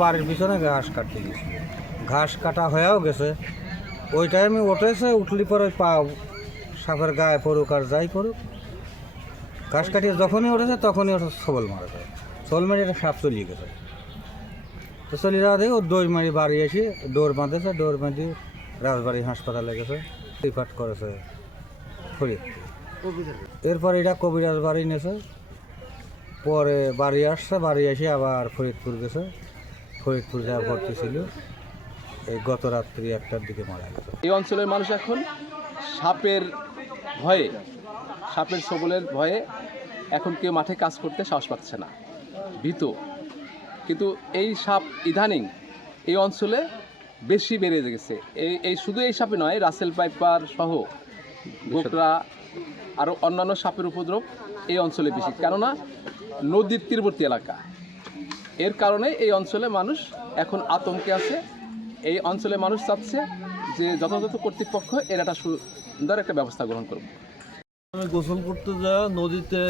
বাড়ির পিছনে ঘাস কাটতে গেছি, ঘাস কাটা হয়েও গেছে। ওই টাইমে উঠেছে, উঠলি পরে ওই পা সাপের গায়ে পড়ুক আর যাই পড়ুক, ঘাস কাটিয়ে যখনই উঠেছে তখনই ওটা সবল মারা যায়। সবল মারি একটা সাপ চলিয়ে গেছে। তো চলিয়ে যাওয়া দিয়ে ও দৌড় মারি বাড়ি এসে দৌড় বাঁধেছে, দৌড় বাঁধি রাজবাড়ি হাসপাতালে গেছে, রিফার করেছে ফরিদপুর। এরপর এটা কবিরাজ বাড়ি নিয়েছে, পরে বাড়ি আসছে, বাড়ি এসে আবার ফরিদপুর গেছে, ফরিদপুর যাওয়া ভর্তি ছিল। এই গত রাত্রি 1টার দিকে মারা গেছে। এই অঞ্চলের মানুষ এখন সাপের ভয়ে, সাপের সবলের ভয়ে এখন কেউ মাঠে কাজ করতে সাহস পাচ্ছে না, ভীত। কিন্তু এই সাপ ইদানিং এই অঞ্চলে বেশি বেড়ে গেছে। এই শুধু এই সাপে নয়, রাসেল পাইপার সহ গোকরা আরও অন্যান্য সাপের উপদ্রব এই অঞ্চলে বেশি, কেননা নদীর তীরবর্তী এলাকা। এর কারণে এই অঞ্চলে মানুষ এখন আতঙ্কে আছে। এই অঞ্চলে মানুষ চাচ্ছে যে যথাযথ কর্তৃপক্ষ এর একটা সুন্দর একটা ব্যবস্থা গ্রহণ করবে। আমি গোসল করতে যাওয়া নদীতে,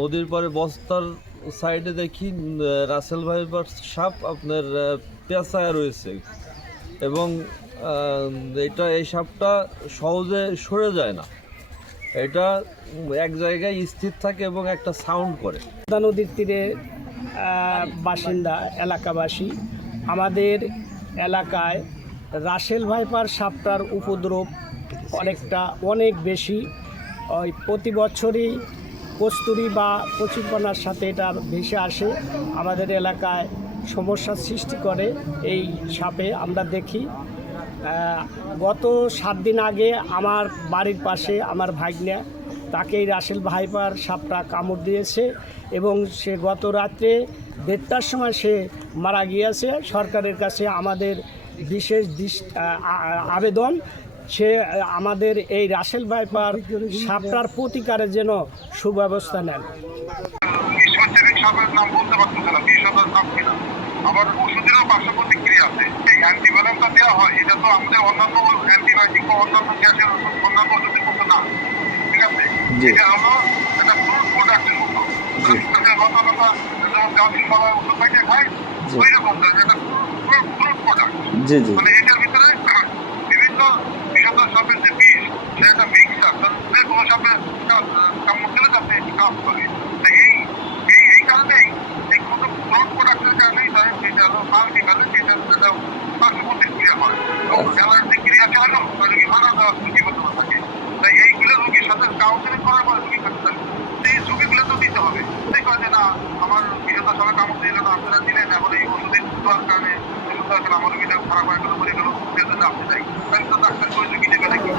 নদীর পরে বস্তার সাইডে দেখি রাসেল ভাইপার সাপ আপনার পেঁচায় রয়েছে, এবং এই সাপটা সহজে সরে যায় না, এটা এক জায়গায় স্থির থাকে এবং একটা সাউন্ড করে। নদীর তীরে বাসিন্দা এলাকাবাসী, আমাদের এলাকায় রাসেল ভাইপার সাপটার উপদ্রব অনেক বেশি। ওই প্রতি বছরই কস্তুরি বা কচুরিপানার সাথে এটা ভেসে আসে, আমাদের এলাকায় সমস্যার সৃষ্টি করে এই সাপে। আমরা দেখি গত 7 দিন আগে আমার বাড়ির পাশে আমার ভাগ্নে, তাকে এই রাসেল ভাইপার সাপটা কামড় দিয়েছে এবং সে গত রাত্রে 1:30টার সময় সে মারা গিয়েছে। সরকারের কাছে আমাদের বিশেষ আবেদন, সে আমাদের এই রাসেল ভাইপার সাপটার প্রতিকারের যেন সুব্যবস্থা নেন। আবার ওষুধেরও পার্শ্ব প্রতিক্রিয়া আছে। এই অ্যান্টিবায়োটিকটা দেওয়া হয়, এটা তো আমাদের অন্যান্য অ্যান্টিবায়োটিক বা অন্যান্য গ্যাসের ওষুধ, অন্যান্য ওষুধের মতো না, ঠিক আছে? এটা হলো একটা ফ্রুট প্রোডাক্টের মতো। সবাই ওষুধ পাইতে খায়, ওই রকম একটা ফ্রুট প্রোডাক্ট। মানে এটার ভিতরে বিভিন্ন বিষধর সাপের যে বিষ, সেটা একটা মিক্সার, যে কোনো সাপের কামড় দিলে যাতে কাজ করে। এই কারণেই এই কোনো ফ্রুট প্রোডাক্টের কারণেই ধরেন সেটা হলো মাল্টিভালে সেটা পার্শ্ব প্রতিক্রিয়া হয়, অ্যালার্জি ক্রিয়া চালানো রোগী মারা দেওয়ার ঝুঁকিপূর্ণ থাকে। তাই এইগুলো রোগীর সাথে কাউন্সিলিং করার পরে রোগী করতে থাকে, এই ঝুঁকিগুলো তো দিতে হবে। কয় যে না আমার বিষধর সাপে কামড় দিলে না, আপনারা দিলেন, এখন এই ওষুধের দেওয়ার কারণে ওষুধ আসলে আমার রোগীটা খারাপ হয়ে গেল, মরে গেল, এর জন্য আপনি চাই, তাহলে তো ডাক্তার করে ঝুঁকি নেবে নাকি?